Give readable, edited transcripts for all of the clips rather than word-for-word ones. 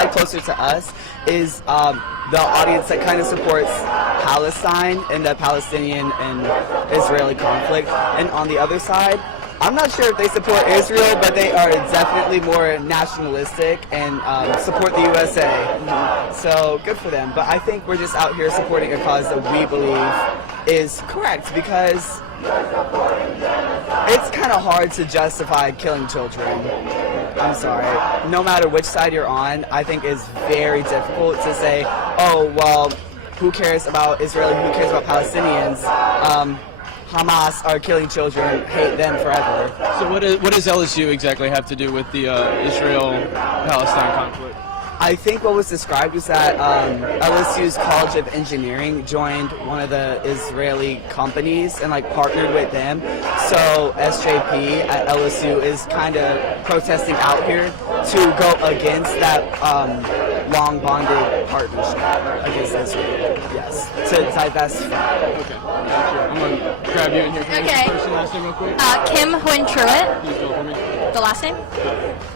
side closer to us is the audience that kind of supports Palestine and the Palestinian and Israeli conflict. And on the other side, I'm not sure if they support Israel, but they are definitely more nationalistic and support the USA. So good for them. But I think we're just out here supporting a cause that we believe is correct, because it's kind of hard to justify killing children. I'm sorry. No matter which side you're on, I think it's very difficult to say, oh, well, who cares about Israel? Who cares about Palestinians? Hamas are killing children, hate them forever. So what does LSU exactly have to do with the Israel-Palestine conflict? I think what was described was that LSU's College of Engineering joined one of the Israeli companies and partnered with them. So SJP at LSU is kind of protesting out here to go against that long bonded partnership against Israel. Yes, to divest. Okay, I'm gonna grab you in here. Okay. First and last name real quick. Kim Huynh Truitt. Please go for me. The last name?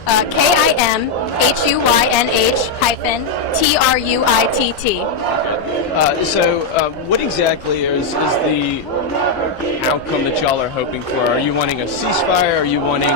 KIMHUYNH-TRUITT. So what exactly is the outcome that y'all are hoping for? Are you wanting a ceasefire? Are you wanting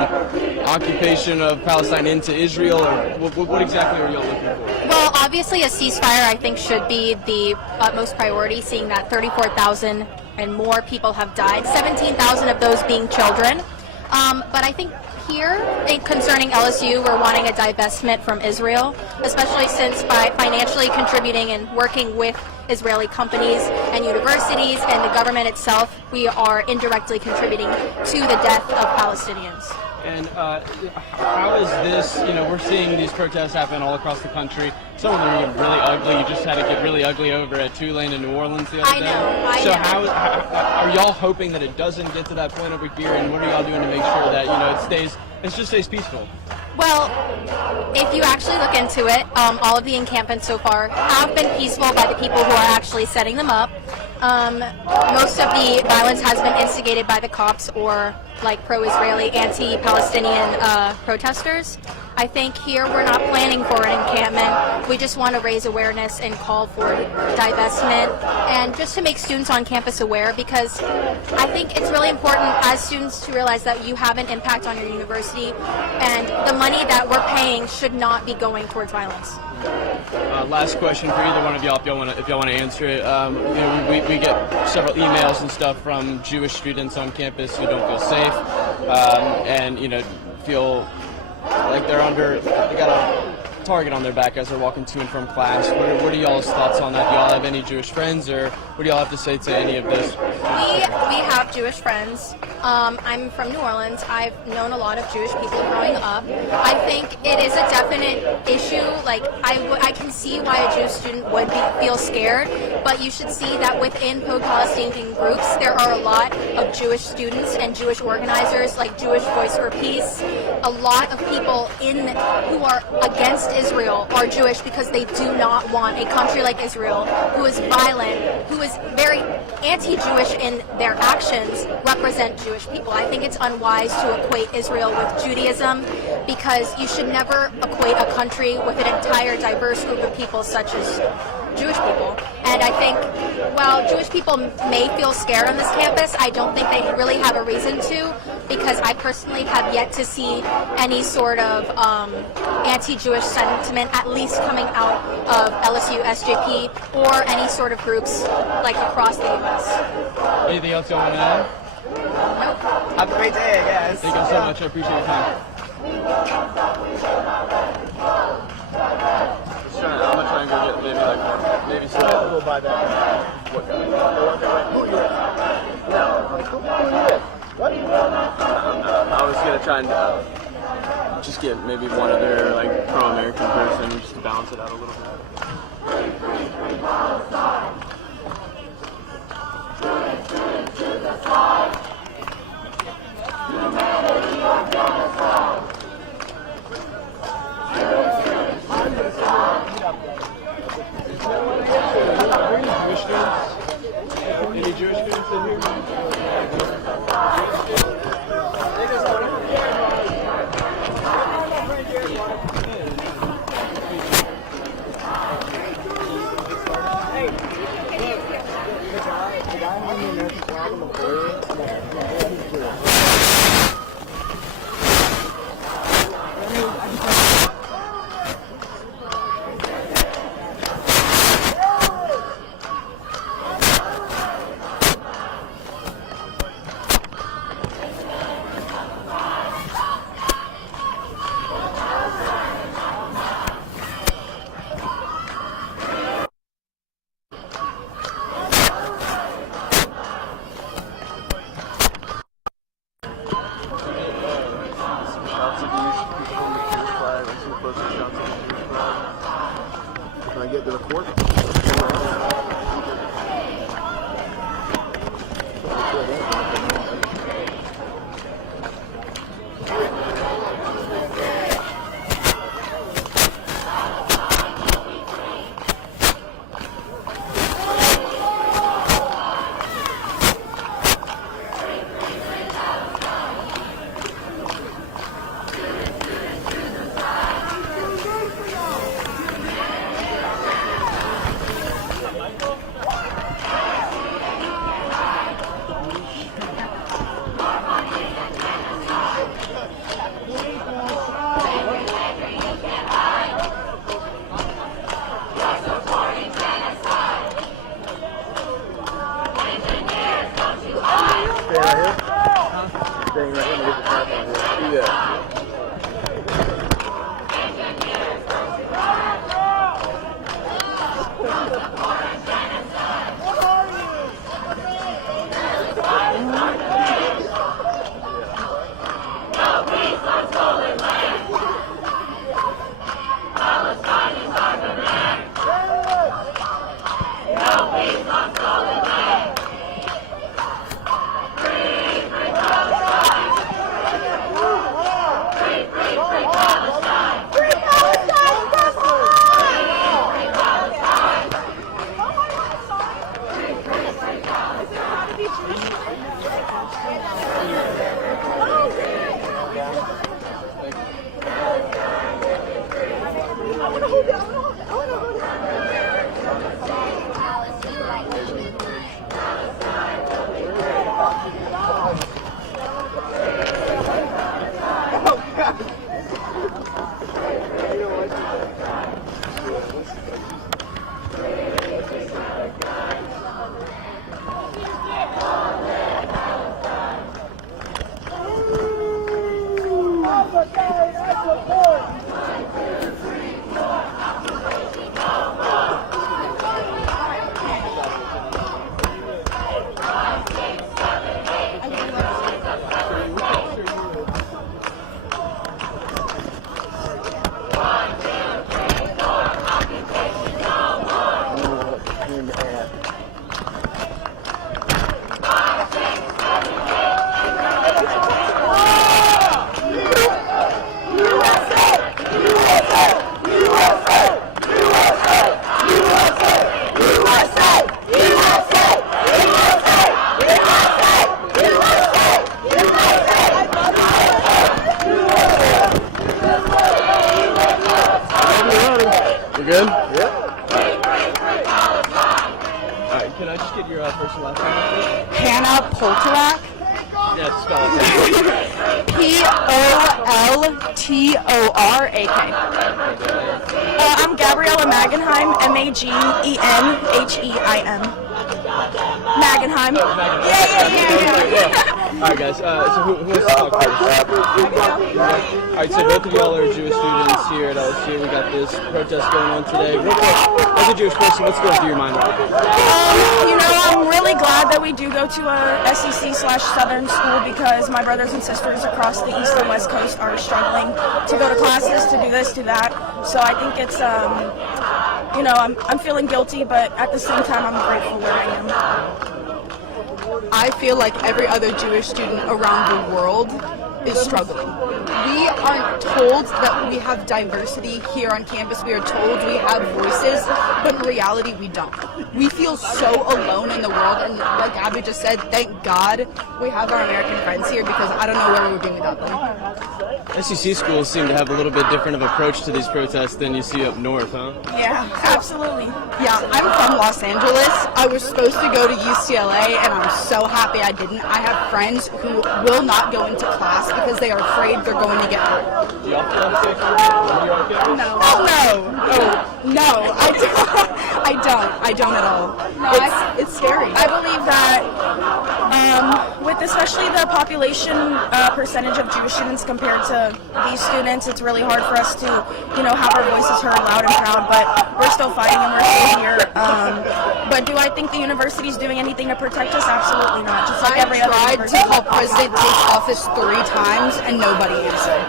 occupation of Palestine into Israel? Or what exactly are y'all looking for? Well, obviously a ceasefire I think should be the utmost priority, seeing that 34,000 and more people have died, 17,000 of those being children. But I think here, concerning LSU, we're wanting a divestment from Israel, especially since by financially contributing and working with Israeli companies and universities and the government itself, we are indirectly contributing to the death of Palestinians. And how is this, we're seeing these protests happen all across the country. Some of them are getting really ugly. You just had to get really ugly over at Tulane in New Orleans the other day. I know. How are y'all hoping that it doesn't get to that point over here? And what are y'all doing to make sure that, it just stays peaceful? Well, if you actually look into it, all of the encampments so far have been peaceful by the people who are actually setting them up. Most of the violence has been instigated by the cops or pro-Israeli, anti-Palestinian protesters. I think here we're not planning for an encampment. We just want to raise awareness and call for divestment and just to make students on campus aware, because I think it's really important as students to realize that you have an impact on your university and the money that we're paying should not be going towards violence. Last question for either one of y'all, if y'all want to answer it. We get several emails and stuff from Jewish students on campus who don't feel safe, and feel like they got a target on their back as they're walking to and from class. What are y'all's thoughts on that? Do y'all have any Jewish friends, or what do y'all have to say to any of this? We have Jewish friends. I'm from New Orleans. I've known a lot of Jewish people growing up. I think it is a definite issue. I can see why a Jewish student would feel scared, but you should see that within pro-Palestinian groups, there are a lot of Jewish students and Jewish organizers, like Jewish Voice for Peace. A lot of people who are against Israel are Jewish because they do not want a country like Israel, who is violent, who is very anti-Jewish in their actions, represent Jewish people. I think it's unwise to equate Israel with Judaism, because you should never equate a country with an entire diverse group of people such as Jewish people. And I think while Jewish people may feel scared on this campus, I don't think they really have a reason to, because I personally have yet to see any sort of anti-Jewish sentiment, at least coming out of LSU, SJP, or any sort of groups across the U.S. Anything else you want to add? Nope. Have a great day, I guess. Thank you so much. I appreciate your time. I'm gonna try and go get maybe some. We'll buy that. What guy? Who you with? No. Who you with? What? I was gonna try and just get maybe one other pro-American person just to balance it out a little bit. Any Jewish students in here? get the recording. Good? Yeah. Alright, can I just get your first and last name? Hannah Poltorak. Yeah, spell it. Poltorak. I'm Gabriella Magenheim, Magenheim. Magenheim. Yeah. Alright guys, so who wants to talk first? Alright, so both of y'all are Jewish students here at LSU. We got this protest going on today. Real quick, as a Jewish person, what's going through your mind right now? I'm really glad that we do go to a SEC/Southern school because my brothers and sisters across the East and West Coast are struggling to go to classes, to do this, do that. So I think it's, I'm feeling guilty, but at the same time, I'm grateful where I am. I feel like every other Jewish student around the world is struggling. We aren't told that we have diversity here on campus. We are told we have voices, but in reality, we don't. We feel so alone in the world, and like Abby just said, thank God we have our American friends here because I don't know where we would be without them. SEC schools seem to have a little bit different of approach to these protests than you see up north, huh? Yeah, absolutely. Yeah, I'm from Los Angeles. I was supposed to go to UCLA, and I'm so happy I didn't. I have friends who will not go into class because they are afraid they're going to get hurt. Do y'all feel safe? No. No, I don't at all. No, it's scary. I believe that with especially the population percentage of Jewish students compared to these students, it's really hard for us to, have our voices heard loud and proud, but we're still fighting and we're still here. But do I think the university's doing anything to protect us? Absolutely not. Just like every other tried university. to help President take office 3 times and nobody answered.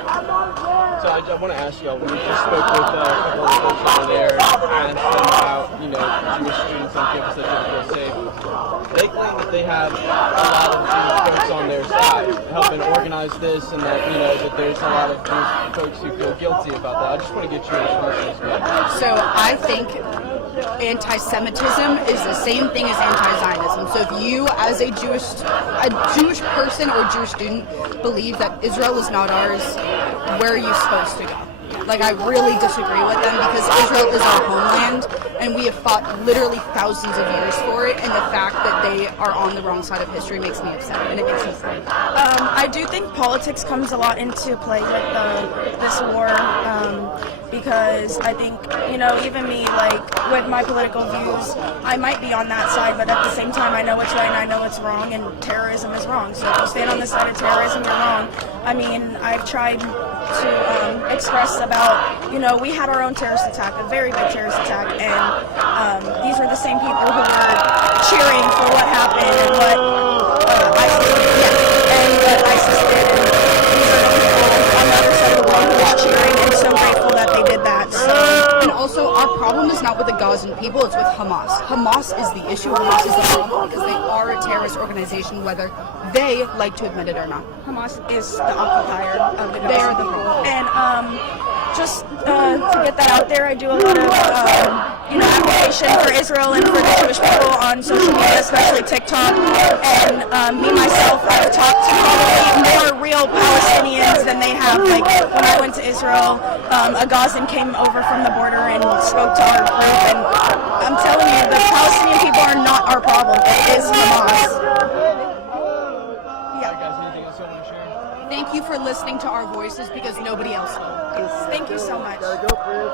So I want to ask y'all, when you just spoke with a couple of folks over there, asked them Jewish students on campus that don't feel safe. They claim that they have a lot of Jewish folks on their side, helping organize this, and that that there's a lot of Jewish folks who feel guilty about that. I just want to get your response to this. So I think anti-Semitism is the same thing as anti-Zionism. So if you, as a Jewish person or Jewish student, believe that Israel is not ours, where are you supposed to go? Like, I really disagree with them because Israel is our homeland, and we have fought literally thousands of years for it, and the fact that they are on the wrong side of history makes me upset, and it makes me sad. I do think politics comes a lot into play with this war, because I think, even me, like, with my political views, I might be on that side, but at the same time, I know what's right and I know what's wrong, and terrorism is wrong. So if you stand on the side of terrorism, you're wrong. I mean, I've tried to express about, we had our own terrorist attack, a very big terrorist attack, and these were the same people who were cheering for what happened and what ISIS did. And these are the people on the other side of the world who are cheering and so grateful that they did that. So, and also, our problem is not with the Gazan people, it's with Hamas. Hamas is the issue, Hamas is the problem, because they are a terrorist organization, whether they like to admit it or not. Hamas is the occupier of the Gaza. They are the problem. And just to get that out there, I do a lot of advocation for Israel and for the Jewish people on social media, especially TikTok. And me myself, I've talked to probably more real Palestinians than they have. Like when I went to Israel, a Gazan came over from the border and spoke to our group. And I'm telling you, the Palestinian people are not our problem. It is Hamas. Thank you for listening to our voices because nobody else will. Thank you so much. Gotta go, Chris.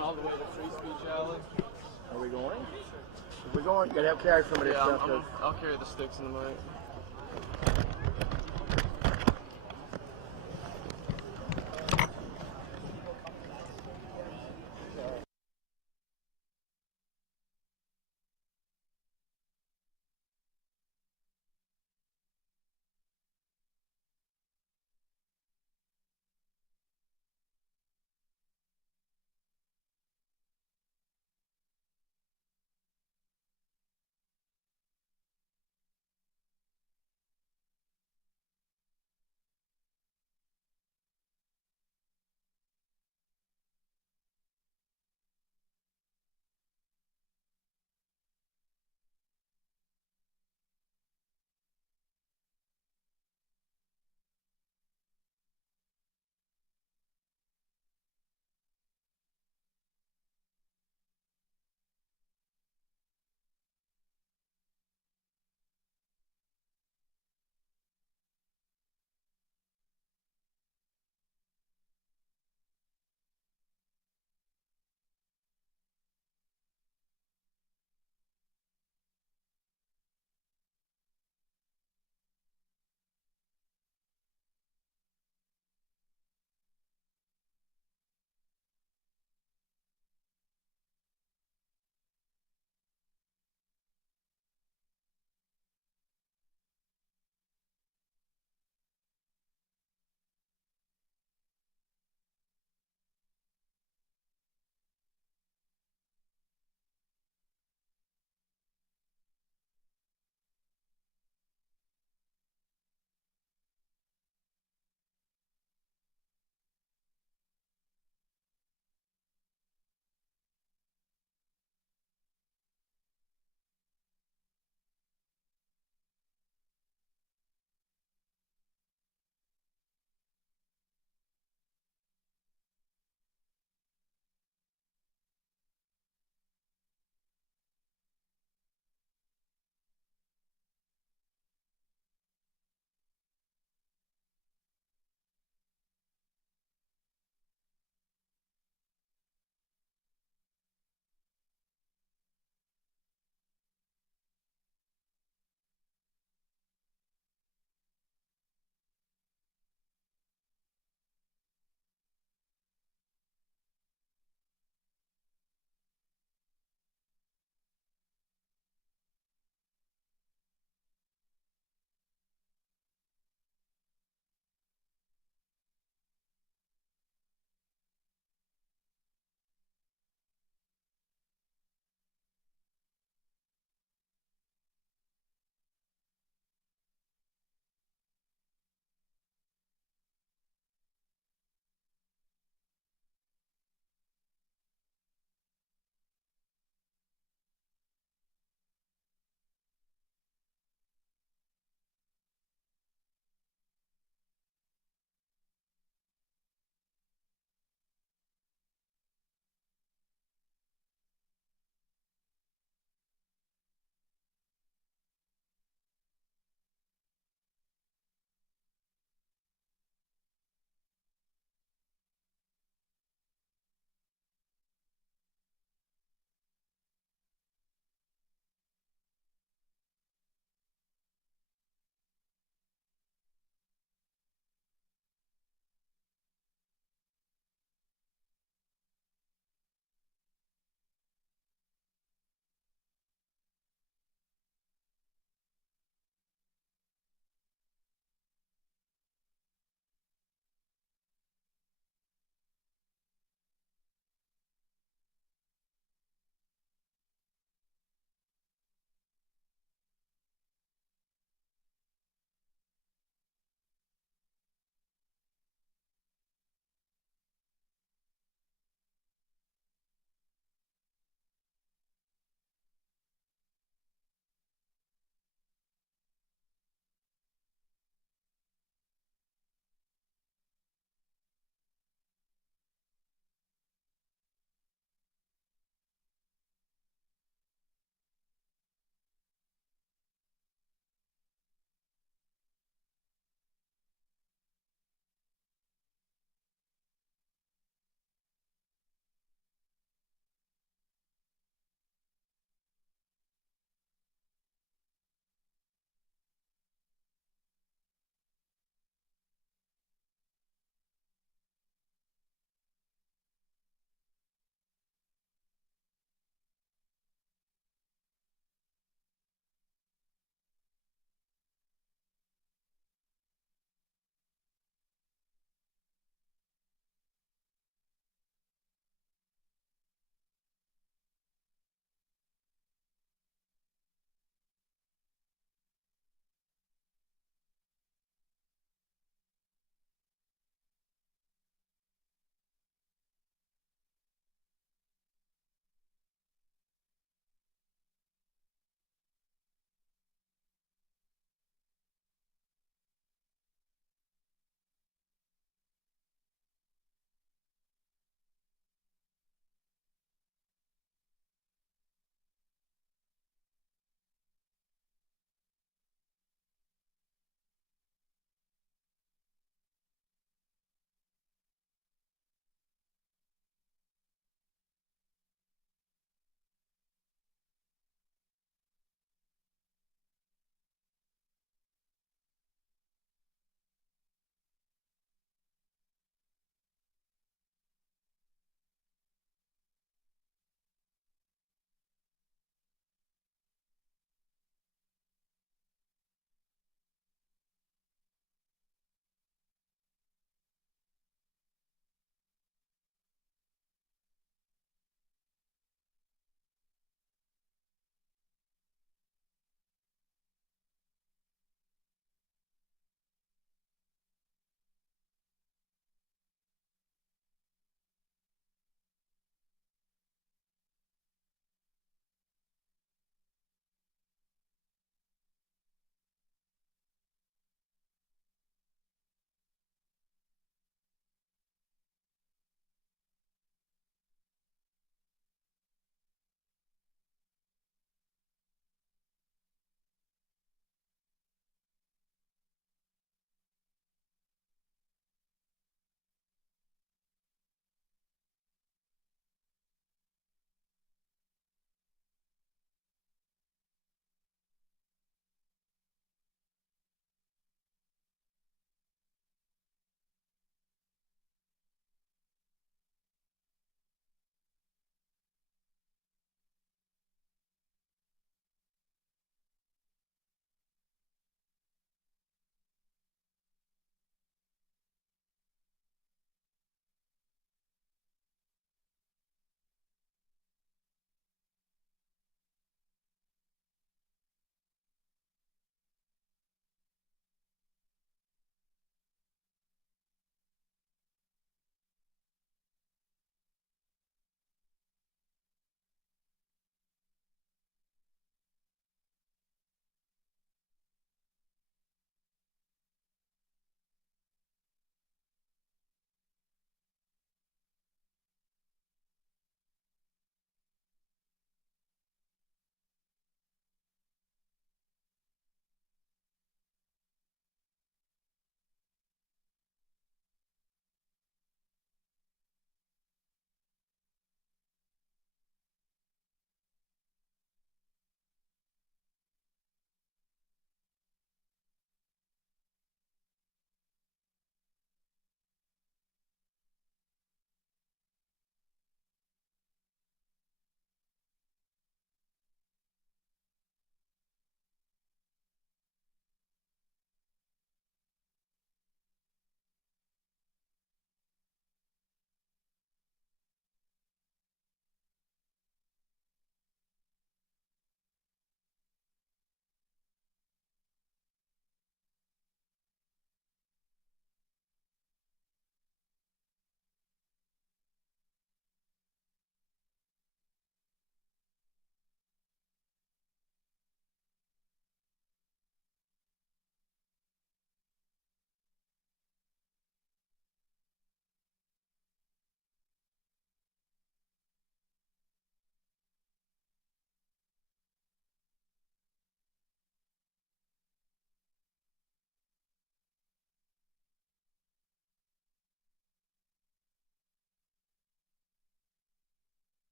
All the way to Free Speech Alley. Are we going? If we're going, you gotta have carry some of this stuff. I'll carry the sticks in the mic.